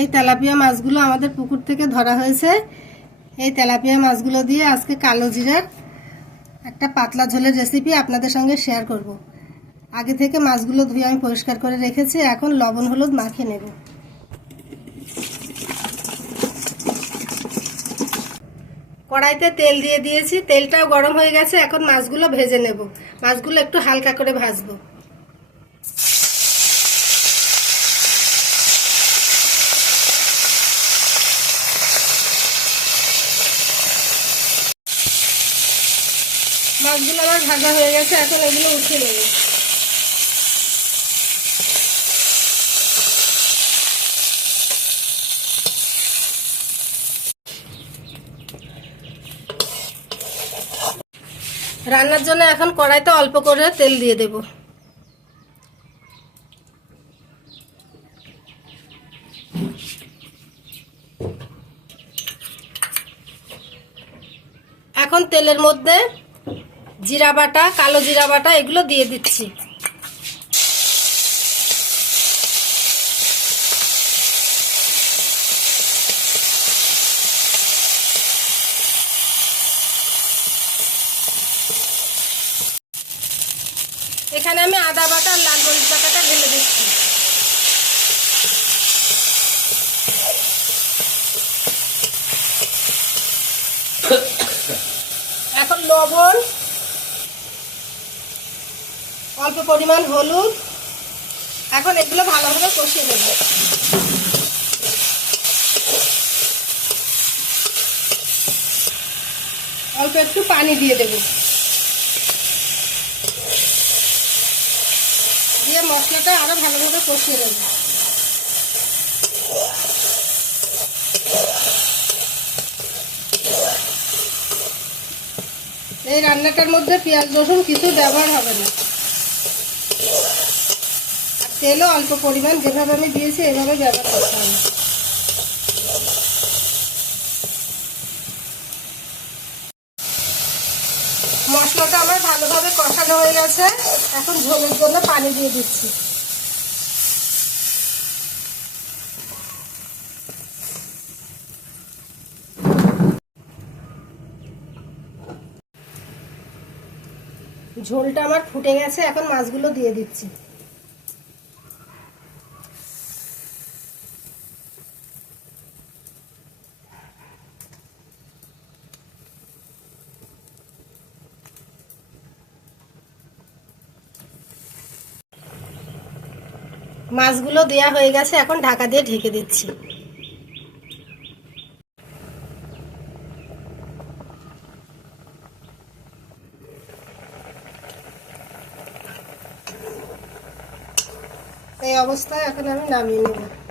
এই তেলাপিয়া মাছগুলো আমাদের পুকুর থেকে ধরা হয়েছে। এই তেলাপিয়া মাছগুলো দিয়ে আজকে কালো জিরার একটা পাতলা ঝোলের রেসিপি আপনাদের সঙ্গে শেয়ার করব। আগে থেকে মাছগুলো ধুয়ে আমি পরিষ্কার করে রেখেছি, এখন লবণ, হলুদ মাখিয়ে নেব। কড়াইতে তেল দিয়ে দিয়েছি, তেলটাও গরম হয়ে গেছে, এখন মাছগুলো ভেজে নেব। মাছগুলো একটু হালকা করে ভাজবো। মাছগুলো আমার ভাজা হয়ে গেছে, এখন এগুলো উঠিয়ে নেব। রান্নার জন্য এখন কড়াইতে অল্প করে তেল দিয়ে দেব। এখন তেলের মধ্যে জিরা বাটা, কালো জিরা বাটা, এগুলো দিয়ে দিচ্ছি। এখানে আমি আদা বাটা আর লাল মরিচ বাটাটা ঢেলে দিচ্ছি। এখন লবণ অল্প পরিমাণ হলুদ। এখন এগুলো ভালোভাবে কষিয়ে দেবো অল্প একটু পানি দিয়ে দেবো। দিয়ে মশলাটা আরও ভালোভাবে কষিয়ে দেবো এই রান্নাটার মধ্যে পেঁয়াজ রসুন কিছু ব্যবহার হবে না। তেলও অল্প পরিমাণ, যেভাবে আমি দিয়েছি এভাবে ব্যবহার করতে হবে। মশলাটা আমার ভালোভাবে কষানো হয়ে গেছে। এখন ঝোলের জন্য পানি দিয়ে দিচ্ছি। ঝোলটা আমার ফুটে গেছে, এখন মাছগুলো দিয়ে দিচ্ছি। মাছগুলো দেয়া হয়ে গেছে, এখন ঢাকা দিয়ে ঢেকে দিচ্ছি। এই অবস্থায় এখন আমি নামিয়ে নেব।